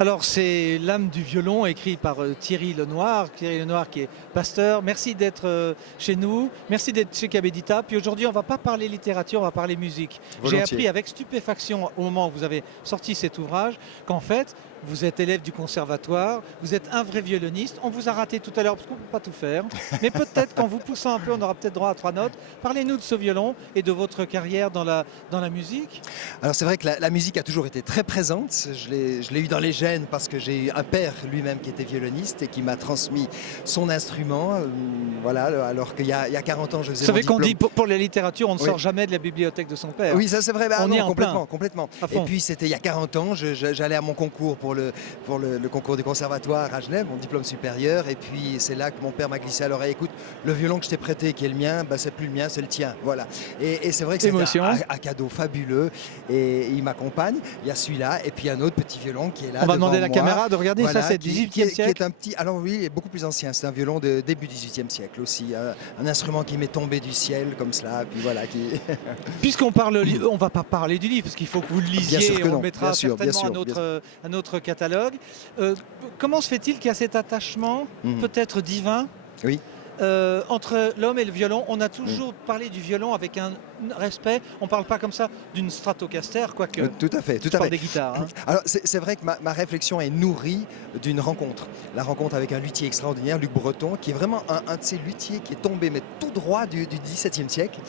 Alors c'est L'âme du violon, écrit par Thierry Lenoir. Thierry Lenoir qui est pasteur. Merci d'être chez nous, merci d'être chez Kabedita. Puis aujourd'hui on ne va pas parler littérature, on va parler musique. J'ai appris avec stupéfaction au moment où vous avez sorti cet ouvrage qu'en fait vous êtes élève du conservatoire, vous êtes un vrai violoniste. On vous a raté tout à l'heure parce qu'on ne peut pas tout faire. Mais peut-être qu'en vous poussant un peu, on aura peut-être droit à 3 notes. Parlez-nous de ce violon et de votre carrière dans la musique. Alors c'est vrai que la musique a toujours été très présente. Je l'ai eu dans les gènes parce que j'ai eu un père lui-même qui était violoniste et qui m'a transmis son instrument. Voilà, alors qu'il y a 40 ans, je faisais Vous savez mon qu'on diplôme. dit pour la littérature, on ne sort jamais de la bibliothèque de son père. Oui, ça c'est vrai. On y est en complètement, plein. complètement. À fond. Et puis c'était il y a 40 ans, j'allais à mon concours pour le concours du conservatoire à Genève, mon diplôme supérieur. Et puis c'est là que mon père m'a glissé à l'oreille: écoute, le violon que je t'ai prêté, qui est le mien, bah, c'est plus le mien, c'est le tien. Voilà. Et c'est vrai que c'est un cadeau fabuleux. Et il m'accompagne. Il y a celui-là et puis un autre petit violon qui est là. On va demander à la caméra de regarder. Voilà, ça c'est 18e siècle. Qui est un petit. Alors oui, il est beaucoup plus ancien. C'est un violon de début 18e siècle aussi. Un instrument qui m'est tombé du ciel comme cela. Puis voilà. Puisqu'on parle, on va pas parler du livre parce qu'il faut que vous le lisiez. Et on le mettra certainement à notre catalogue. Comment se fait-il qu'il y a cet attachement, peut-être divin, entre l'homme et le violon? On a toujours parlé du violon avec un respect. On ne parle pas comme ça d'une Stratocaster, quoique. Tout à fait. Des guitares. Hein. Alors c'est vrai que ma réflexion est nourrie d'une rencontre. La rencontre avec un luthier extraordinaire, Luc Breton, qui est vraiment un de ces luthiers qui est tombé mais tout droit du XVIIe siècle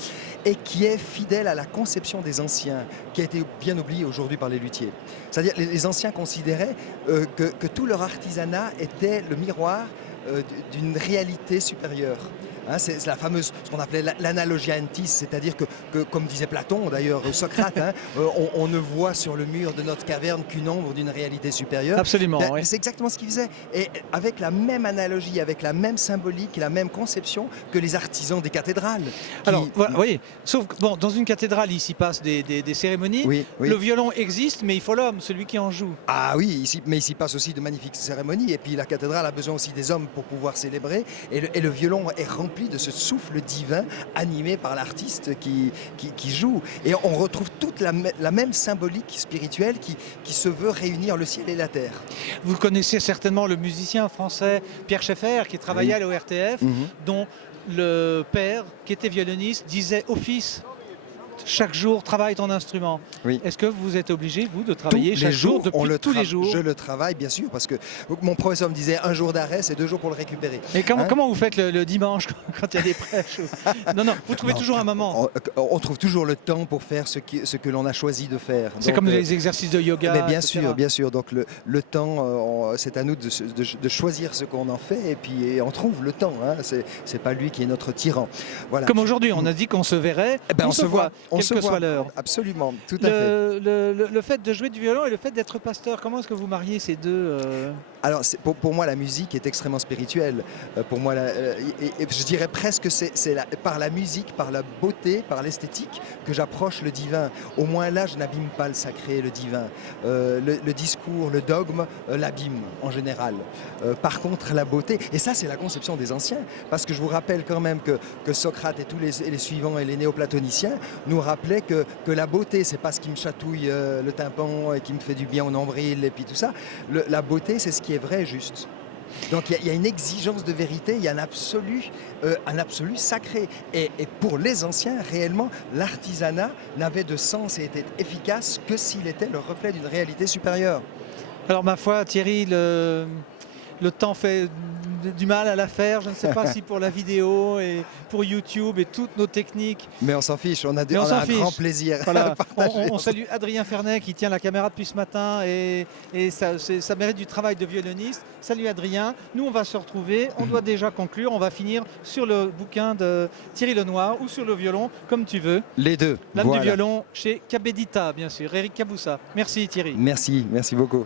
et qui est fidèle à la conception des anciens, qui a été bien oubliée aujourd'hui par les luthiers. C'est-à-dire les anciens considéraient que tout leur artisanat était le miroir d'une réalité supérieure. Hein, c'est la fameuse, ce qu'on appelait l'analogia entis, c'est-à-dire que, comme disait Platon, d'ailleurs Socrate, hein, on ne voit sur le mur de notre caverne qu'une ombre d'une réalité supérieure. Absolument. Oui. C'est exactement ce qu'il faisait. Et avec la même analogie, avec la même symbolique, la même conception que les artisans des cathédrales. Alors, voilà, voyez, sauf que bon, dans une cathédrale, il s'y passe des cérémonies. Oui. Le violon existe, mais il faut l'homme, celui qui en joue. Ah oui, mais il s'y passe aussi de magnifiques cérémonies. Et puis la cathédrale a besoin aussi des hommes pour pouvoir célébrer. Et le violon est rempli de ce souffle divin animé par l'artiste qui joue. Et on retrouve toute la même symbolique spirituelle qui se veut réunir le ciel et la terre. Vous connaissez certainement le musicien français Pierre Schaeffer qui travaillait à l'ORTF, dont le père, qui était violoniste, disait au fils: chaque jour, travaille ton instrument. Oui. Est-ce que vous êtes obligé, vous, de travailler chaque jour, depuis tous les jours? Je le travaille, bien sûr, parce que mon professeur me disait un jour d'arrêt, c'est 2 jours pour le récupérer. Mais comment vous faites le dimanche quand il y a des prêches? Non, vous trouvez toujours un moment. On trouve toujours le temps pour faire ce que l'on a choisi de faire. C'est comme les exercices de yoga. Mais bien sûr. Donc le temps, c'est à nous de choisir ce qu'on en fait, et puis on trouve le temps. Hein. C'est pas lui qui est notre tyran. Voilà. Comme aujourd'hui, on a dit qu'on se verrait. On se voit. Quelle que soit l'heure. Absolument, tout à fait. Le fait de jouer du violon et le fait d'être pasteur, comment est-ce que vous mariez ces deux Alors pour moi, la musique est extrêmement spirituelle. Pour moi, je dirais presque que c'est par la musique, par la beauté, par l'esthétique que j'approche le divin. Au moins là, je n'abîme pas le sacré, le divin. Le discours, le dogme l'abîme en général. Par contre, la beauté, et ça c'est la conception des anciens, parce que je vous rappelle quand même que Socrate et tous les suivants et les néoplatoniciens nous rappelaient que la beauté, c'est pas ce qui me chatouille le tympan et qui me fait du bien au nombril et puis tout ça. La beauté, c'est ce qui est vrai et juste. Donc il y a une exigence de vérité, il y a un absolu sacré. Et pour les anciens, réellement, l'artisanat n'avait de sens et était efficace que s'il était le reflet d'une réalité supérieure. Alors ma foi, Thierry, le temps fait du mal à la faire. Je ne sais pas si pour la vidéo et pour YouTube et toutes nos techniques. Mais on s'en fiche, on a un grand plaisir. Voilà. On salue Adrien Fernet qui tient la caméra depuis ce matin et ça mérite du travail de violoniste. Salut Adrien. Nous on va se retrouver, on doit déjà conclure. On va finir sur le bouquin de Thierry Lenoir ou sur le violon, comme tu veux. Les deux. L'âme du violon chez Kabedita, bien sûr. Eric Caboussa. Merci Thierry. Merci beaucoup.